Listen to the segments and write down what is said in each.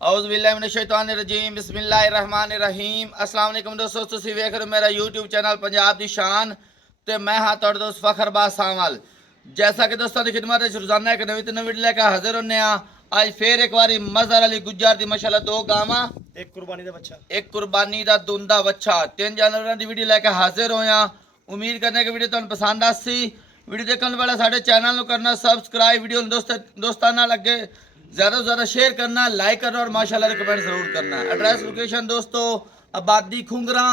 औज़ुबिल्लाहिमिनश्शैतानिर्रजीम बिस्मिल्लाहिर्रहमानिर्रहीम। अस्सलाम वालेकुम दोस्तों, तुसीं वेख रहे हो मेरा यूट्यूब चैनल पंजाब दी शान ते मैं हाँ तुहाडा दोस्त फखरबाज सावल। जैसा कि दोस्तों की खिदमत रोजाना एक नवी वीडियो लेकर हाजिर होने आज फिर एक बार मजहर अली गुज्जर दी माशाल्लाह दो गावां एक कुर्बानी दा बच्चा एक कुर्बानी दा दुंदा बच्चा 3 जानवरां दी वीडियो लेकर हाजिर होया। उम्मीद करने की वीडियो तुहानू पसंद आसी। वीडियो देखने वाला साडे चैनल नू करना सब्सक्राइब, वीडियो दोस्तां नाल अगे ज़्यादा से ज़्यादा शेयर करना, लाइक करना और माशाल्लाह कमेंट जरूर करना। एड्रेस लोकेशन दोस्तों आबादी खुंगरा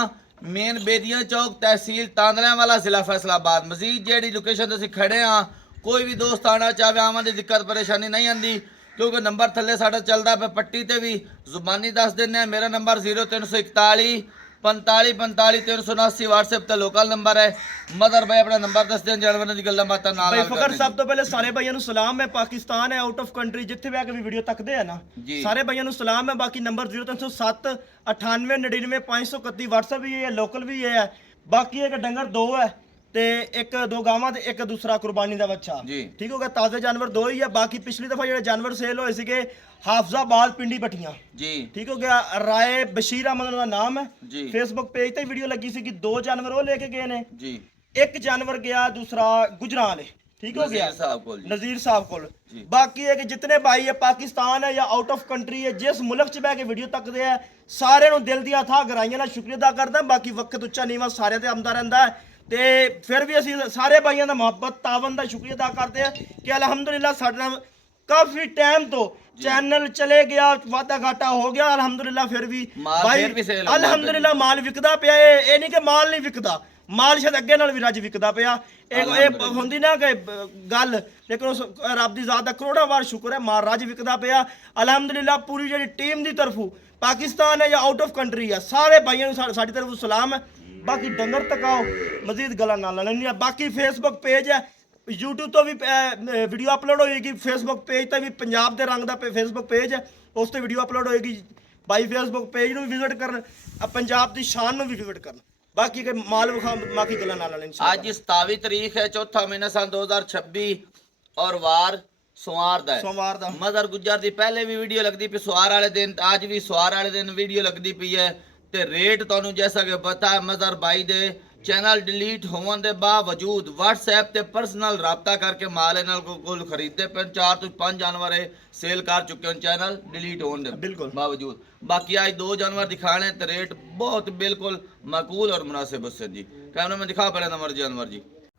मेन बेदिया चौक तहसील तांदलियावाला जिला फैसलाबाद। मजीद जेडी लोकेशन असीं खड़े हाँ, कोई भी दोस्त आना चाहे आवन की दिक्कत परेशानी नहीं आती क्योंकि नंबर थले साडा चलदा पे पट्टी ते भी जुबानी दस देने। मेरा नंबर 0341 45 45 379 व्हाट्सएप ते लोकल नंबर है। मदर भाई अपना नंबर दस दें, जानवरों की गल्लां बातां नाल भाई फकर सब तो पहले सारे भाइयों ਨੂੰ सलाम है। पाकिस्तान है आउट ऑफ कंट्री जिथे भी आके भी वीडियो तकदे है ना, सारे भाइयों ਨੂੰ सलाम है। बाकी नंबर 0307 98 99 531 व्हाट्सएप भी है, लोकल भी है। बाकी एक डंगर दो है ते एक दो गावां ते एक दूसरा कुर्बानी दा बच्चा। ठीक हो गया, ताजे जानवर दो ही है। बाकी पिछली दफा जो जानवर सेल होए सीगे हाफजाबाद पिंडी पट्टियां जी, ठीक हो गया। राय बशीर अहमद का नाम है, फेसबुक पेज ते वीडियो लगी सी कि दो जानवर वो लेके गए ने जी। एक जानवर गया दूसरा गुजराल है, ठीक हो गया, नजीर साहब को। बाकी है कि जितने भाई है पाकिस्तान है या आउट ऑफ कंट्री है, जिस मुल्क च बह के वीडियो तकते हैं सारे नु दिल दिया था गराइयां नाल शुक्रिया अदा करदा। बाकी वक्त उच्चा नीवा सारे ते आंदा रहिंदा है ते फिर भी असीं सारे भाइयों का मुहब्बत तावन का शुक्रिया अदा करते हैं कि अल्हम्दुलिल्लाह साडे नाल काफी टाइम तो चैनल चले गया, वादा घाटा हो गया। अल्हम्दुलिल्लाह फिर भी भाई अल्हम्दुलिल्लाह माल विकदा पिया है। ये नहीं कि माल नहीं विकदा, माल शायद अगे नाल भी रज विकदा पिया। एक होंदी ना कि गल, लेकिन उस रब दी ज़ात दा करोड़ा बार शुक्र है माल रज विकदा पिया। अल्हम्दुलिल्लाह पूरी जी टीम की तरफों पाकिस्तान है या आउट ऑफ कंट्री है सारे भाइयों साडी तरफों सलाम है। बाकी डंगर तकाओ मजीद गला ना लेनी। बाकी फेसबुक पेज है, यूट्यूब तो भी वीडियो अपलोड होएगी, फेसबुक पेज तो भी पंजाब दे रंग दा फेसबुक पेज है, उस ते वीडियो अपलोड होएगी। भाई फेसबुक पेज नूं विजिट करन, पंजाब दी शान नूं भी विजिट करन। बाकी के माल विखा बाकी गला ना लेनी। आज 27 तारीख है, चौथा महीना सन 2026 और वार सोमवार दा है। सोमवार दा मदर गुज्जर दी पहले भी वीडियो लगदी पई सोमवार वाले दिन, आज भी सोमवार वाले दिन वीडियो लगदी पई है। ते रेट तुहानू जैसा कि पता है मजहर भाई दे चैनल डिलीट होने के बावजूद व्हाट्सएप ते पर्सनल रबता करके माल इन्हां कोल खरीदते पे 4 तो 5 जानवर सेल कर चुके हैं चैनल डिलीट होने के बावजूद। बाकी आज दो जानवर दिखाने ते रेट बहुत बिल्कुल माकूल और मुनासिब उससे जी। कैमरा में दिखा पहले नंबर जानवर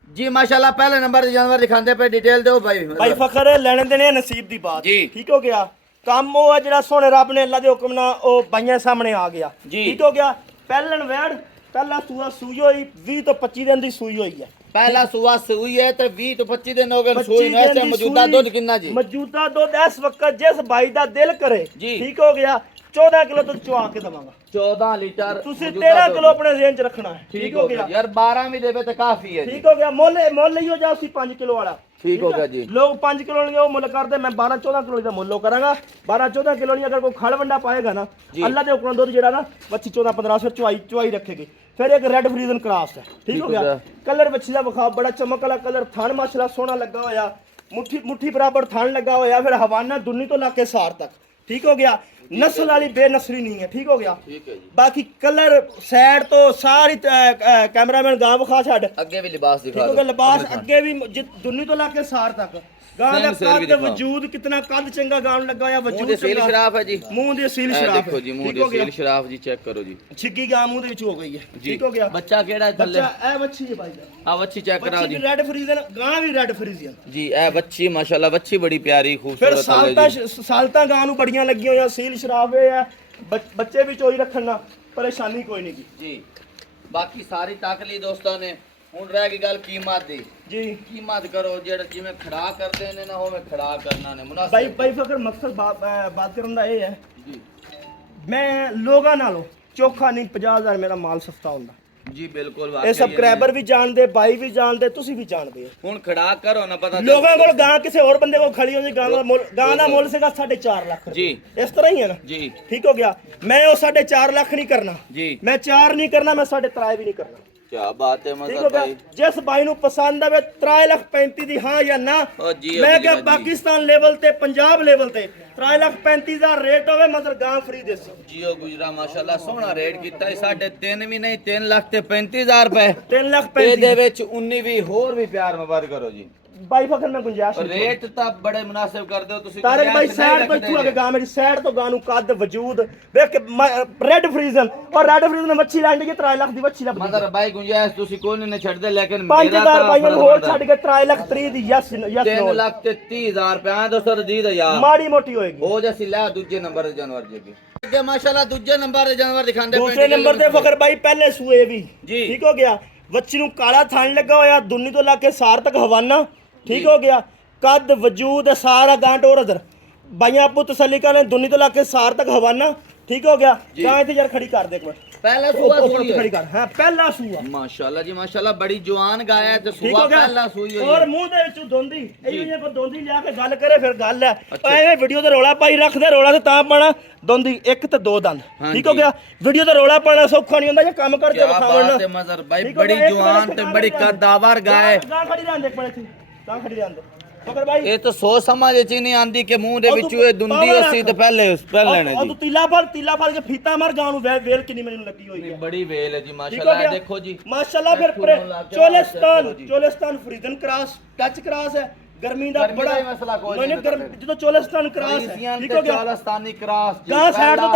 जी माशाल्लाह पहले नंबर जानवर दिखाते पे डिटेल दो भाई। भाई फखर लेने देने नसीब दी बात जी, ठीक हो गया। काम वो है जिहड़ा सोने रब ने अल्लाह दे हुक्म नाल ओ भाइयां सामने आ गया, ठीक हो गया। पहलन वैड़ पहला सूआ सूई होई 20 तो 25 दिन दी सूई होई है। पहला सूआ सूई है ते 20 तो 25 दिन हो गए सूई। वैसे मौजूदा दूध कितना जी? मौजूदा दूध इस वक्त जिस भाई दा दिल करे जी, ठीक हो गया 14 किलो दूध चुआ के दवांगा। 14 लीटर तुसी 13 किलो अपने रेंज रखना है, ठीक हो गया यार। 12 भी देवे तो काफी है, ठीक हो गया। मोल लियो जा 5 किलो वाला, ठीक हो गया जी। लोग 5 किलो नहीं वो मुल करते, मैं 12-14 किलो का मुल करांगा। 12-14 किलो नहीं अगर कोई खड़ वंडा पाएगा ना, अल्लाह के हुक्म दूध जेड़ा ना बच्ची 14-15 से चुआई रखेगी। फिर एक रेड फ्रीजन क्रॉस है, ठीक हो गया। कलर बच्ची का विखाओ बड़ा चमक वाला कलर, थान माशाल्लाह सोना लगा होया, मुट्ठी बराबर थान लगा होया। फिर हवाना दुन्नी तो लाके सार तक, ठीक हो गया। नस्ल वाली बेनसली नहीं है, ठीक हो गया। बाकी कलर सैड तो सारी कैमरामैन गांव विखा छड़, अगे भी लिबास दिखा, ठीक हो गया। लिबास अगे भी दुन्नी तो लाके सार तक गां दा कद वजूद कितना कद चंगा गां लगा या वजूद सील शराफ है जी। मुंह दी सील शराफ देखो जी, मुंह दी सील शराफ जी चेक करो जी। छिग्गी गां मुंह दे विच हो गई है, ठीक हो गया। बच्चा केड़ा है थल्ले? बच्चा ए बच्ची है भाई, आ बच्ची चेक कराओ जी। रेड फ्रीजन गां भी रेड फ्रीजन जी। ए बच्ची माशाल्लाह बच्ची बड़ी प्यारी खूबसूरत है जी। सालता गां नु बड़ियां लगी होया, सील शराफ है, बच्चे भी चोई रखना परेशानी कोई नहीं जी। बाकी सारी ताकली दोस्तों ने हुन रह गई गल कीमत दी जी। कीमत करो जेड़ा जिवें खड़ा करदे ने ना होवे खड़ा करना ने मुनासिब। भाई फकर मकसद बात करन दा ए है जी, मैं लोगां नालों चोखा नहीं 50,000 मेरा माल सस्ता हुंदा जी। बिल्कुल ये सब्सक्राइबर भी जानदे, भाई भी जानदे, तुसी भी जानदे हो। हुन खड़ा करो ना पता लोगां कोल गां किसी और बंदे को खड़ी होंदी, गां दा मुੱਲ सीगा 4.5 लाख जी। इस तरह ही है ना जी, ठीक हो गया। मैं वो 4.5 लाख नहीं करना जी, मैं 4 नहीं करना, मैं 3.5 भी नहीं करना। क्या बात है मज़ा भाई। जिस भाई नु पसंद आवे 3,35,000 दी हां या ना, मैं क्या पाकिस्तान लेवल ते पंजाब लेवल ते 3,35,000 ਰੇਟ ਹੋਵੇ ਮਤਲਬ ਗਾਂ ਫ੍ਰੀ ਦੇਸੀ ਜੀਓ ਗੁਜਰਾ ਮਾਸ਼ਾਅੱਲਾ ਸੋਹਣਾ ਰੇਟ ਕੀਤਾ 3.5 ਵੀ ਨਹੀਂ 3,35,000 ਰੁਪਏ 3,35,000 ਇਹਦੇ ਵਿੱਚ 19 ਵੀ ਹੋਰ ਵੀ ਪਿਆਰ ਮੁਬਾਰਕ ਕਰੋ ਜੀ ਬਾਈ ਫਖਰ ਮੈਂ ਗੁੰਜਾਇਸ਼ ਨਹੀਂ ਰੇਟ ਤਾਂ ਬੜੇ ਮੁਨਾਸਿਬ ਕਰਦੇ ਹੋ ਤੁਸੀਂ ਤਾਰਕ ਭਾਈ ਗੁੰਜਾਇਸ਼ ਸਾਈਡ ਨਹੀਂ ਤੋਂ ਇੱਥੋਂ ਆ ਕੇ ਰੱਖਦੇ। ਗਾਂ ਮੇਰੀ ਸਾਈਡ ਤੋਂ ਗਾਂ ਨੂੰ ਕੱਦ ਵਜੂਦ ਵੇਖ ਕੇ ਰੈੱਡ ਫਰੀਜ਼ਨ ਔਰ ਰੈੱਡ ਫਰੀਜ਼ਨ ਮੱਛੀ ਲੈਣ ਦੀ 3 ਲੱਖ ਦੀ ਮੱਛੀ ਲੱਭ ਮਦਰ ਭਾਈ ਗੁੰਜਾਇਸ਼ ਤੁਸੀਂ ਕੋਈ ਨਹੀਂ ਛੱਡਦੇ ਲੇਕਿਨ 5,000 ਭਾਈਆਂ ਨੂੰ ਹੋਰ ਛੱਡ ਕੇ 3 ਲੱਖ 30 ਦੀ ਯਸ 3 ਲੱਖ ਤੇ 30,000 ਰੁਪਏ ਦੋਸਤੋ ਰਜੀਦ ਯਾਰ ਮਾੜੀ ਮੋਟੀ ਹੋਏਗੀ ਉਹ ਜੈਸੀ ਲੈ ਦੂਜੇ ਨੰਬਰ ਦੇ ਜਾਨਵਰ ਜੀ ਅੱਗੇ ਮਾਸ਼ਾਅੱਲਾ ਦੂਜੇ ਨੰਬਰ ਦੇ ਜਾਨਵਰ ਦਿਖਾਉਂਦੇ ਦੂਸਰੇ ਨੰਬਰ ਤੇ ਫਖਰ ਭਾਈ ਪਹਿਲੇ ਸੂਏ ਵੀ ਜੀ। ਠੀਕ ਹੋ ਗਿਆ ਵੱਛੀ ਨੂੰ ਕਾਲਾ ਥਣ ਲੱਗਾ ਹੋਇਆ ਦੁੰਨੀ ਤੋਂ ਲਾ ਕੇ ਸਾਰ ਤੱਕ ਹਵਾਨਾ ਠੀਕ ਹੋ ਗਿਆ ਕੱਦ ਵਜੂਦ ਸਾਰਾ ਗਾਂਟ ਔਰ ਅਦਰ ਬਾਈਆਂ ਆਪੂ ਤਸੱਲੀ ਕਰਨ ਦੁੰਨੀ ਤੋਂ ਲਾ ਕੇ ਸਾਰ ਤੱਕ ਹਵਾਨਾ ਠੀਕ ਹੋ ਗਿਆ ਗਾਂ ਇੱਥੇ ਯਾਰ ਖੜੀ ਕਰ ਦੇ ਇੱਕ ਮਿੰਟ ਪਹਿਲਾ ਸੂਆ ਸੂਈ ਖੜੀ ਕਰ ਹਾਂ ਪਹਿਲਾ ਸੂਆ ਮਾਸ਼ਾਅੱਲਾ ਜੀ ਮਾਸ਼ਾਅੱਲਾ ਬੜੀ ਜਵਾਨ ਗਾਇਆ ਤੇ ਠੀਕ ਸੂਆ ਹੋ ਗਿਆ ਪਹਿਲਾ ਸੂਈ ਹੋਈ ਔਰ ਮੂੰਹ ਦੇ ਵਿੱਚੋਂ ਦੋਂਦੀ ਇਹ ਜੇ ਕੋ ਦੋਂਦੀ ਲਿਆ ਕੇ ਗੱਲ ਕਰੇ ਫਿਰ ਗੱਲ ਹੈ ਐਵੇਂ ਵੀਡੀਓ ਤੇ ਰੋਲਾ ਪਾਈ ਰੱਖਦੇ ਰੋਲਾ ਤੇ ਤਾਂ ਪਾਣਾ ਦੋਂਦੀ ਇੱਕ ਤੇ ਦੋ ਦੰਦ ਠੀਕ ਹੋ ਗਿਆ ਵੀਡੀਓ ਤੇ ਰੋਲਾ ਪਾਣਾ ਸੌਖਾ ਨਹੀਂ ਹੁੰਦਾ ਜੇ ਕੰਮ ਕਰਕੇ ਵਿਖਾਵਣ ਬਾਤ ਹੈ ਮਜ਼ਰ ਭਾਈ ਬੜੀ ਜਵਾਨ ਤੇ ਬੜੀ ਕਦਾਵਰ ਗਾਏ ਗਾਂ ਖੜੀ ਰਹਿਣ ਦੇ ਇੱਕ ਮਿੰਟ ਇੱਥੇ ਗਾਂ ਖੜੀ ਰਹਿਣ ਦੇ ਫਕਰ ਭਾਈ ਇਹ ਤਾਂ ਸੋਚ ਸਮਝ ਚ ਹੀ ਨਹੀਂ ਆਂਦੀ ਕਿ ਮੂੰਹ ਦੇ ਵਿੱਚੋਂ ਇਹ ਦੁੰਦੀ ਅਸੀਂ ਤੇ ਪਹਿਲੇ ਲੈਣੇ ਉਹ ਜੀ ਤੂੰ ਤੀਲਾ ਫੜ ਕੇ ਫੀਤਾ ਮਾਰ ਗਾਂ ਨੂੰ ਵੇਲ ਕਿੰਨੀ ਮੈਨੂੰ ਲੱਗੀ ਹੋਈ ਹੈ ਬੜੀ ਵੇਲ ਹੈ ਜੀ ਠੀਕ ਹੋ ਮਾਸ਼ਾਅੱਲਾ ਗਿਆ ਦੇਖੋ ਜੀ ਮਾਸ਼ਾਅੱਲਾ ਫਿਰ ਚੋਲਿਸਤਾਨ ਫਰੀਦਨ ਕ੍ਰਾਸ ਟੱਚ ਕ੍ਰਾਸ ਹੈ ਗਰਮੀ ਦਾ ਗਰਮੀ ਦਾ ਹੀ ਮਸਲਾ ਕੋਈ ਮੈਨੇ ਜਦੋਂ ਚੋਲਿਸਤਾਨ ਕ੍ਰਾਸ ਹੈ ਠੀਕ ਹੋ ਗਿਆ ਚਾਲਸਤਾਨੀ ਕ੍ਰਾਸ ਜੀ ਗਾਂ ਸਾਈਡ ਤੋਂ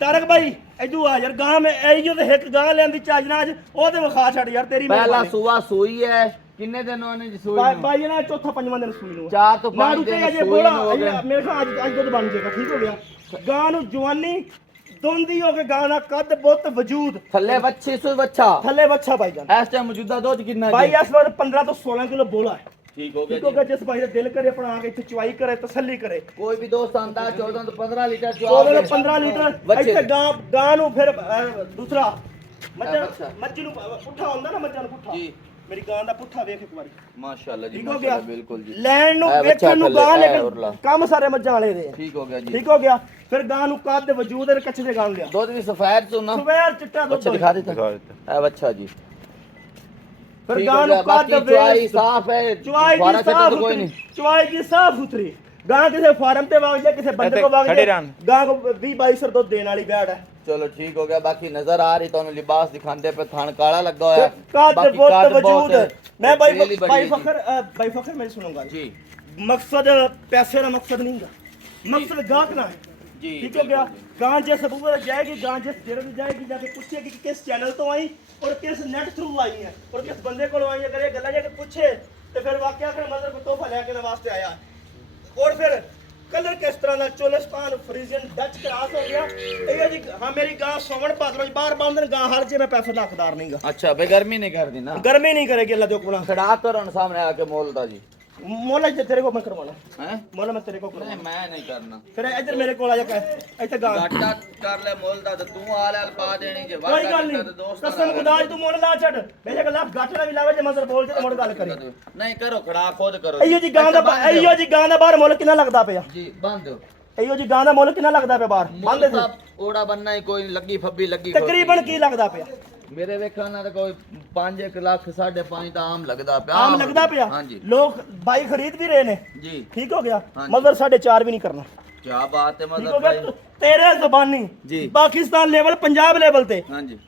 ਤਾਰਕ ਭਾਈ ਇਦੂ ਆ ਯਾਰ ਗਾਂ ਮੈਂ ਐ ਜੋ ਤੇ ਇੱਕ ਗਾਂ ਲੈਂਦੀ ਚਾਜਨਾ ਅੱਜ ਉਹ ਤੇ ਵਿਖਾ ਛੱਡ ਯਾਰ ਤੇਰੀ ਪਹਿਲਾ ਸੂਆ ਸੂਈ ਹੈ ਕਿੰਨੇ ਦਿਨ ਉਹਨੇ ਜੀ ਸੂਈ ਨੂੰ ਭਾਈ ਨਾ ਚੌਥਾ ਪੰਜਵਾਂ ਦਿਨ ਸੂਈ ਨੂੰ 4 ਤੋਂ 5 ਰੁਕੇ ਦਿਨ ਅਜੇ ਸੂਈ ਬੋਲਾ ਨੂੰ ਹੋ ਗਏ ਮੇਰੇ ਖਿਆਲ ਅੱਜ ਦੁੱਧ ਬਣ ਜਾਏਗਾ ਠੀਕ ਹੋ ਗਿਆ ਗਾਂ ਨੂੰ ਜਵਾਨੀ ਦੋਂਦੀ ਹੋ ਕੇ ਗਾਂ ਦਾ ਕੱਦ ਬੁੱਤ ਵਜੂਦ ਥੱਲੇ ਬੱਚੀ ਸੂਈ ਬੱਚਾ ਥੱਲੇ ਬੱਚਾ ਭਾਈ ਜਾਨ ਇਸ ਟਾਈਮ ਮੌਜੂਦਾ ਦੁੱਧ ਕਿੰਨਾ ਹੈ ਭਾਈ ਇਸ ਵਾਰ 15 ਤੋਂ 16 ਕਿਲੋ ਬੋਲਾ ਹੈ ਠੀਕ ਹੋ ਠੀਕ ਹੋ ਗਿਆ ਜਿਸ ਭਾਈ ਦਾ ਦਿਲ ਕਰੇ ਆਪਣਾ ਆ ਕੇ ਇੱਥੇ ਚੁਆਈ ਕਰੇ ਤਸੱਲੀ ਕਰੇ ਕੋਈ ਵੀ ਦੋਸਤ ਆਂਦਾ 14 ਤੋਂ 15 ਲੀਟਰ 14 ਤੋਂ 15 ਲੀਟਰ ਇੱਥੇ ਗਾਂ ਨੂੰ ਫਿਰ ਦੂਸਰਾ ਮੱਝੀ ਨੂੰ ਪੁੱਠਾ ਹੁੰਦਾ ਨਾ ਮੱਝਾਂ ਨੂੰ ਪੁੱਠਾ ਜੀ ਮੇਰੀ ਗਾਂ ਦਾ ਪੁੱਠਾ ਵੇਖ ਇੱਕ ਵਾਰੀ ਮਾਸ਼ਾਅੱਲਾ ਜੀ ਠੀਕ ਹੋ ਗਿਆ ਮਾਸ਼ਾਅੱਲਾ ਬਿਲਕੁਲ ਜੀ ਲੈਣ ਨੂੰ ਵੇਖਣ ਨੂੰ ਗਾਂ ਲੇਕਿਨ ਕੰਮ ਸਾਰੇ ਮੱਝਾਂ ਵਾਲੇ ਦੇ ਠੀਕ ਹੋ ਗਿਆ ਜੀ ਠੀਕ ਹੋ ਗਿਆ ਫਿਰ ਗਾਂ ਨੂੰ ਕੱਦ ਵਜੂਦ ਦੇ ਕੱਚੇ ਦੇ ਗਾਂ ਲਿਆ ਦੁੱਧ ਵੀ ਸਫੈਦ ਚੋਨਾ ਸਵੇਰ ਚਿੱਟਾ ਦੁੱਧ ਅੱਛਾ ਦਿਖਾ ਦਿੱਤਾ ਇਹ ਬੱਚਾ ਜੀ ਫਿਰ ਗਾਂ ਨੂੰ ਕੱਦ ਚੁਆਈ ਸਾਫ ਹੈ ਚੁਆਈ ਦੀ ਸਾਫ ਕੋਈ ਨਹੀਂ ਚੁਆਈ ਦੀ ਸਾਫ ਸੁਥਰੀ ਗਾਂ ਕਿਸੇ ਫਾਰਮ ਤੇ ਵਗ ਜਾ ਕਿਸੇ ਬੰਦੇ ਕੋ ਵਗ ਜਾ ਗਾਂ ਕੋ 20-22 ਦੁੱਧ ਦੇਣ ਵਾਲੀ ਬੈੜ ਹੈ ਚਲੋ ਠੀਕ ਹੋ ਗਿਆ ਬਾਕੀ ਨਜ਼ਰ ਆ ਰਹੀ ਤੁਹਾਨੂੰ ਲਿਬਾਸ ਦਿਖਾਉਂਦੇ ਪਏ ਥਣ ਕਾਲਾ ਲੱਗਾ ਹੋਇਆ ਕੱਦ ਬਹੁਤ ਵਜੂਦ ਮੈਂ ਭਾਈ ਫਖਰ ਮੇਰੀ ਸੁਣੋ ਗੱਲ ਜੀ ਮਕਸਦ ਪੈਸੇ ਦਾ ਮਕਸਦ ਨਹੀਂਗਾ ਮਕਸਦ ਗਾਹਕ ਨਾ ਹੈ ਜੀ ਠੀਕ ਹੋ ਗਿਆ ਗਾਂ ਜੇ ਸਬੂਤ ਜਾਏਗੀ ਗਾਂ ਜਿਸ ਜਿਹੜੇ ਤੇ ਜਾਏਗੀ ਜਾ ਕੇ ਪੁੱਛੇਗੀ ਕਿ ਕਿਸ ਚੈਨਲ ਤੋਂ ਆਈ ਔਰ ਕਿਸ ਨੈਟ ਥਰੂ ਆਈ ਹੈ ਔਰ ਕਿਸ ਬੰਦੇ ਕੋਲ ਆਈ ਅਗਰ ਇਹ ਗੱਲਾਂ ਜਾ ਕੇ ਪੁੱਛੇ ਤੇ ਫਿਰ ਵਾਕਿਆ ਫਿਰ ਮਦਰ ਕੋ ਤੋਹਫਾ ਲੈ ਕੇ ਨਾ ਵਾਸਤੇ ਆਇਆ ਔਰ ਫਿਰ ਕਲਰ ਕਿਸ ਤਰ੍ਹਾਂ ਦਾ ਚੋਲਿਸਤਾਨ ਫਰੀਜ਼ਨ ਡੱਚ ਕ੍ਰਾਸ ਹੋ ਗਿਆ ਇਹ ਜੀ ਹਾਂ ਮੇਰੀ ਗਾਂ ਸੋਵਣ ਪਾਤਰੋ ਬਾਹਰ ਬੰਦਨ ਗਾਂ ਹਰ ਜੇ ਮੈਂ ਪੈਸੇ ਦਾ ਹੱਕਦਾਰ ਨਹੀਂਗਾ ਅੱਛਾ ਬਈ ਗਰਮੀ ਨਹੀਂ ਕਰਦੀ ਨਾ ਗਰਮੀ ਨਹੀਂ ਕਰੇਗੀ ਅੱਲਾ ਦੇ ਹੁਕਮ ਖੜਾ ਕਰਨ ਸਾਹਮਣੇ ਆ ਕੇ ਮੋਲ ਦਾ ਜੀ ਮੋਲਾ ਜੇ ਤੇਰੇ ਕੋ ਮੈਂ ਕਰਵਾਣਾ ਹੈ ਮੋਲਾ ਮੈਂ ਤੇਰੇ ਕੋ ਨਹੀਂ ਕਰਵਾਣਾ ਮੈਂ ਨਹੀਂ ਕਰਨਾ ਫਿਰ ਇੱਧਰ ਮੇਰੇ ਕੋਲ ਆ ਜਾ ਕੇ ਇੱਥੇ ਗਾਂ ਗਾਟਾ ਕਰ ਲੈ ਮੁੱਲ ਦਾ ਤੇ ਤੂੰ ਆ ਲੈ ਪਾ ਦੇਣੀ ਜੇ ਕੋਈ ਗੱਲ ਨਹੀਂ ਕਸਮ ਖੁਦਾ ਦੀ ਤੂੰ ਮੁੱਲ ਲਾ ਛੱਡ ਬੇਸ਼ੱਕ ਲੱਖ ਗਾਟਾ ਵੀ ਲਾਵੇ ਜੇ ਮਜ਼ਰ ਬੋਲ ਕੇ ਤੇ ਮੁੜ ਗੱਲ ਕਰੀ ਨਹੀਂ ਕਰੋ ਖੜਾ ਖੁਦ ਕਰੋ ਅਈਓ ਜੀ ਗਾਂ ਦਾ ਬਾਹਰ ਮੁੱਲ ਕਿੰਨਾ ਲੱਗਦਾ ਪਿਆ ਜੀ ਬੰਦ ਅਈਓ ਜੀ ਗਾਂ ਦਾ ਮੁੱਲ ਕਿੰਨਾ ਲੱਗਦਾ ਪਿਆ ਬਾਹਰ ਬੰਦ ਦੇ ਓੜਾ ਬੰਨਾ ਹੀ ਕੋਈ ਲੱਗੀ ਫੱਬੀ ਲੱਗੀ ਤਕਰੀਬਨ ਕੀ ਲੱਗਦਾ ਪਿਆ ਮੇਰੇ ਵੇਖਣ ਨਾਲ ਤਾਂ ਕੋਈ 5 ਲੱਖ 5.5 ਤਾਂ ਆਮ ਲੱਗਦਾ ਪਿਆ ਆਮ ਲੱਗਦਾ ਪਿਆ ਹਾਂਜੀ ਲੋਕ ਬਾਈ ਖਰੀਦ ਵੀ ਰਹੇ ਨੇ ਜੀ ਠੀਕ ਹੋ ਗਿਆ ਮਜ਼ਰ 4.5 ਵੀ ਨਹੀਂ ਕਰਨਾ ਕੀ ਬਾਤ ਹੈ ਠੀਕ ਹੋ ਮਤਲਬ ਗਿਆ ਭਾਈ ਤੇਰੇ ਜ਼ਬਾਨੀ ਜੀ ਪਾਕਿਸਤਾਨ ਲੈਵਲ ਪੰਜਾਬ ਲੈਵਲ ਤੇ ਹਾਂਜੀ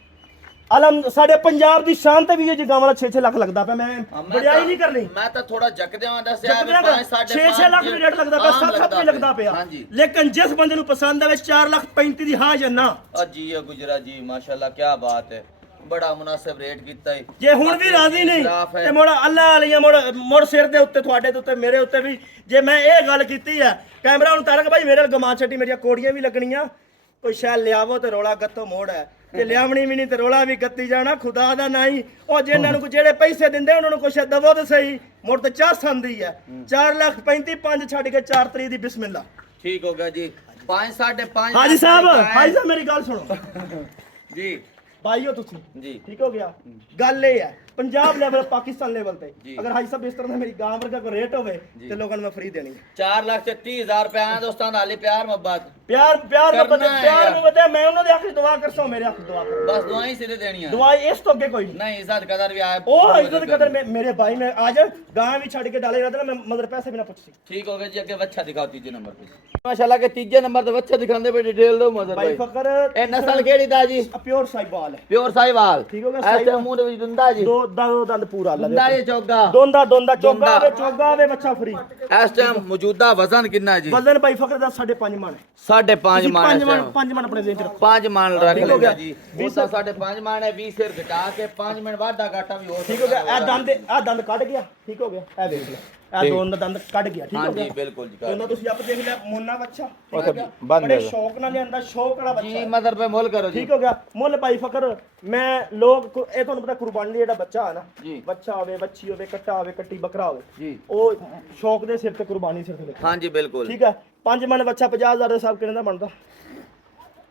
ਅਲਮ ਸਾਡੇ ਪੰਜਾਬ ਦੀ ਸ਼ਾਨ ਤੇ ਵੀ ਇਹ ਜਗਾਂ ਵਾਲਾ 6 ਲੱਖ ਲੱਗਦਾ ਪਿਆ ਮੈਂ ਵਡਿਆਈ ਨਹੀਂ ਕਰਨੀ ਮੈਂ ਤਾਂ ਥੋੜਾ ਜੱਕਦਿਆਂ ਦੱਸਿਆ 6 ਲੱਖ ਵੀ ਰੇਟ ਲੱਗਦਾ ਪਿਆ 7 ਵੀ ਲੱਗਦਾ ਪਿਆ ਲੇਕਿਨ ਜਿਸ ਬੰਦੇ ਨੂੰ ਪਸੰਦ ਆਵੇ 4 ਲੱਖ 35 ਦੀ ਹਾਂ ਜਾਂ ਨਾ ਜੀ ਗੁਜਰਾ ਜੀ ਮਾਸ਼ਾਅੱਲਾ ਕੀ ਬਾਤ ਹੈ ਬੜਾ ਮੁਨਾਸਿਬ ਰੇਟ ਕੀਤਾ ਹੈ ਜੇ ਹੁਣ ਵੀ ਰਾਜ਼ੀ ਨਹੀਂ ਤੇ ਮੋੜ ਅੱਲਾ ਵਾਲੀਆਂ ਮੋੜ ਸਿਰ ਦੇ ਉੱਤੇ ਤੁਹਾਡੇ ਦੇ ਉੱਤੇ ਮੇਰੇ ਉੱਤੇ ਵੀ ਜੇ ਮੈਂ ਇਹ ਗੱਲ ਕੀਤੀ ਆ ਕੈਮਰਾ ਹੁਣ ਤਾਰਕ ਭਾਈ ਮੇਰੇ ਗਮਾ ਛੱਡੀ ਮੇਰੀਆਂ ਕੋੜੀਆਂ ਵੀ ਲੱਗਣੀਆਂ ਕੋਈ ਸ਼ੈ ਲਿਆਵੋ ਤੇ ਰੋਲਾ ਗੱਤੋਂ ਮੋੜ ਹੈ ਤੇ ਲਿਆਵਣੀ ਵੀ ਨਹੀਂ ਤੇ ਰੋਲਾ ਵੀ ਗੱਤੀ ਜਾਣਾ ਖੁਦਾ ਦਾ ਨਹੀਂ ਉਹ ਜਿਹਨਾਂ ਨੂੰ ਜਿਹੜੇ ਪੈਸੇ ਦਿੰਦੇ ਉਹਨਾਂ ਨੂੰ ਕੁਛ ਦਵੋ ਤੇ ਸਹੀ ਮੁੜ ਤੇ ਚਾਹ ਸੰਦੀ ਹੈ 4 ਲੱਖ 35 5 ਛੱਡ ਕੇ 4 ਤਰੀਕ ਦੀ ਬਿਸਮਿਲ੍ਲਾ ਠੀਕ ਹੋ ਗਿਆ ਜੀ 5 5.5 ਹਾਜੀ ਸਾਹਿਬ ਮੇਰੀ ਗੱਲ ਸੁਣੋ ਜੀ ਭਾਈਓ ਤੁਸੀਂ ਜੀ ਠੀਕ ਹੋ ਗਿਆ ਗੱਲ ਇਹ ਹੈ ਪੰਜਾਬ ਲੈਵਲ ਪਾਕਿਸਤਾਨ ਲੈਵਲ ਤੇ ਜੀ। ਅਗਰ ਹਾਈ ਸਾਹਿਬ ਇਸ ਤਰ੍ਹਾਂ ਦਾ ਮੇਰੀ ਗਾਂ ਵਰਗਾ ਕੋਈ ਰੇਟ ਹੋਵੇ ਤੇ ਲੋਕਾਂ ਨੂੰ ਮੈਂ ਫ੍ਰੀ ਦੇਣੀ ਹੈ 4,30,000 ਰੁਪਏ ਆ ਦੋਸਤਾਂ ਨਾਲੇ ਪਿਆਰ ਮੁਹੱਬਤ ਪਿਆਰ ਕਰਨਾ ਮੁਹੱਬਤ ਹੈ ਪਿਆਰ ਯਾਰ। ਮੁਹੱਬਤ ਮੈਂ ਉਹਨਾਂ ਦੇ ਹੱਥ 'ਚ ਦੁਆ ਕਰਸੋ ਮੇਰੇ ਹੱਥ 'ਚ ਦੁਆ ਕਰੋ ਬਸ ਦੁਆਈ ਸਿੱਧੇ ਦੇਣੀਆਂ ਦੁਆਈ ਇਸ ਤੋਂ ਅੱਗੇ ਕੋਈ ਨਹੀਂ ਨਹੀਂ इज्जत कदर भी आए ਉਹ ਇੱਜ਼ਤ ਕਦਰ ਮੇਰੇ ਭਾਈ ਮੈਂ आज ਗਾਂ ਵੀ ਛੱਡ ਕੇ ਡਾਲੇ रहता मैं मगर पैसे भी ना पूछ सी ठीक हो गया जी अगे बच्चा दिखाओ तीजे नंबर पे माशाल्लाह के तीजे नंबर ते बच्चा दिखांदे पे डिटेल दो मदर भाई भाई फकर ए नस्ल केड़ी दा जी प्योर साहिवाल है प्योर साहिवाल ठीक हो गया ऐसे साहिवाल मुंह दे विच दुंदा जी दो दंद पूरा अल्लाह दुंदा दे ये चौगा दोंदा चोगा वे बच्चा फ्री इस टाइम मौजूदा वजन कितना है जी वजन भाई फकर दा 5.5 मन है 5.5 मान 5 मन अपने जेब च रखो 5 मान रख ठीक हो लेगा गया। जी 5.5 मान है 20 सिर घटा के 5 मिनट वाधा घाटा भी हो ठीक हो गया आ दंद कट गया ठीक हो गया ए देख ले ए दोनों दंद कट गया ठीक हां हो जी गया बिल्कुल जी दोनों ਤੁਸੀਂ ਆਪ ਦੇਖ ਲਿਆ ਮੋਨਾ ਬੱਚਾ ਉਹ ਠੀਕ ਤਾਂ ਹੋ ਗਿਆ ਬੰਦ ਬੜੇ ਹੈਗਾ। ਸ਼ੌਕ ਨਾਲ ਲਿਆਂਦਾ ਸ਼ੌਕ ਵਾਲਾ ਬੱਚਾ जी ਹੈ। मदर पे मोल करो जी ਠੀਕ ਹੋ ਗਿਆ ਮੁੱਲ ਭਾਈ ਫਕਰ ਮੈਂ ਲੋਕ ਇਹ ਤੁਹਾਨੂੰ ਪਤਾ ਕੁਰਬਾਨੀ ਲਈ ਜਿਹੜਾ ਬੱਚਾ ਹੈ ਨਾ ਜੀ। ਬੱਚਾ ਹੋਵੇ ਬੱਚੀ ਹੋਵੇ ਕੱਟਾ ਹੋਵੇ ਕੱਟੀ ਬੱਕਰਾ ਹੋਵੇ जी ਉਹ ਸ਼ੌਕ ਦੇ ਸਿਰ ਤੇ ਕੁਰਬਾਨੀ ਸਿਰ ਤੇ ਲਿਖਿਆ। हां जी बिल्कुल ਠੀਕ ਹੈ 5 ਮਣ ਬੱਚਾ 50000 ਦੇ ਹਿਸਾਬ ਕਿੰਨੇ ਦਾ ਬਣਦਾ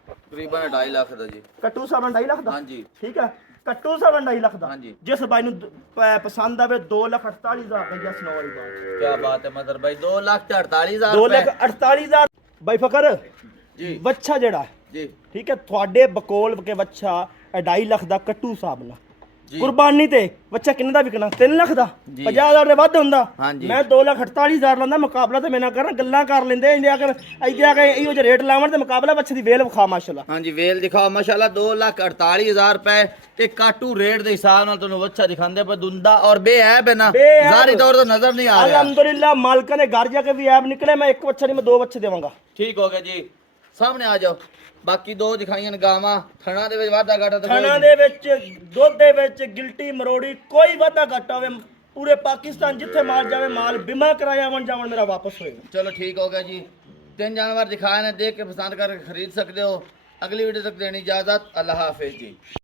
तकरीबन 2.5 लाख दा जी ਕੱਟੂ ਸਾਬਣ 2.5 ਲੱਖ ਦਾ हां जी ਠੀਕ ਹੈ ਕੱਟੂ ਸਾਬਣ 2.5 ਲੱਖ ਦਾ ਹਾਂਜੀ। ਜਿਸ ਬਾਈ ਨੂੰ ਪਸੰਦ ਆਵੇ 2,48,000 ਰੁਪਏ ਸੁਣਾਓ ਵਾਲੀ ਬਾਤ क्या बात है मदर भाई 2,48,000 2,48,000 ਬਾਈ ਫਕਰ जी ਬੱਚਾ ਜਿਹੜਾ जी ਠੀਕ ਹੈ ਤੁਹਾਡੇ ਬਕੋਲ ਕੇ ਬੱਚਾ 2.5 ਲੱਖ ਦਾ ਕੱਟੂ ਸਾਬਣ ਜੀ ਕੁਰਬਾਨੀ ਤੇ ਬੱਚਾ ਕਿੰਨੇ ਦਾ ਵਿਕਣਾ 3 ਲੱਖ ਦਾ ਜੀ। 50,000 ਦੇ ਵੱਧ ਹੁੰਦਾ ਹਾਂਜੀ। ਮੈਂ 2,48,000 ਲਾਂਦਾ ਮੁਕਾਬਲਾ ਤੇ ਮੈਂ ਨਾ ਕਰਾਂ ਗੱਲਾਂ ਕਰ ਲੈਂਦੇ ਇੰਦੇ ਆ ਕੇ ਇੱਥੇ ਆ ਕੇ ਇਹੋ ਜਿਹੇ ਰੇਟ ਲਾਵਣ ਤੇ ਮੁਕਾਬਲਾ ਬੱਚੇ ਦੀ ਵੇਲ ਵਿਖਾ ਮਾਸ਼ਾਅੱਲਾ हाँ जी वेल दिखाओ माशाल्लाह 2,48,000 रुपए ते काटू रेट दे हिसाब नाल तन्नू बच्चा दिखांदे पर दुंदा और बेऐब है ना बेऐब। जारी तौर तो नजर नहीं आ रहा अल्हम्दुलिल्लाह मालिका ने घर जाके भी ऐब निकले मैं एक बच्चा नहीं मैं 2 बच्चे देवांगा ठीक हो गया जी सामने आ जाओ बाकी दो दिखाइयां गावां थणा दे विच वाधा घाटा तो ਖਾਣਾ ਦੇ ਵਿੱਚ ਦੁੱਧ ਦੇ ਵਿੱਚ ਗਿਲਟੀ ਮਰੋੜੀ ਕੋਈ ਵਾਧਾ ਘਾਟਾ ਹੋਵੇ ਪੂਰੇ ਪਾਕਿਸਤਾਨ ਜਿੱਥੇ ਮਾਲ ਜਾਵੇ ਮਾਲ ਬਿਮਾ ਕਰਾਇਆ ਆਵਣ ਜਾਵਣ ਮੇਰਾ ਵਾਪਸ ਹੋਏਗਾ चलो ठीक हो गया जी 3 जानवर दिखाए ने देख के पसंद करके खरीद सकते हो अगली वीडियो तक देनी इजाजत अल्लाह हाफिज जी।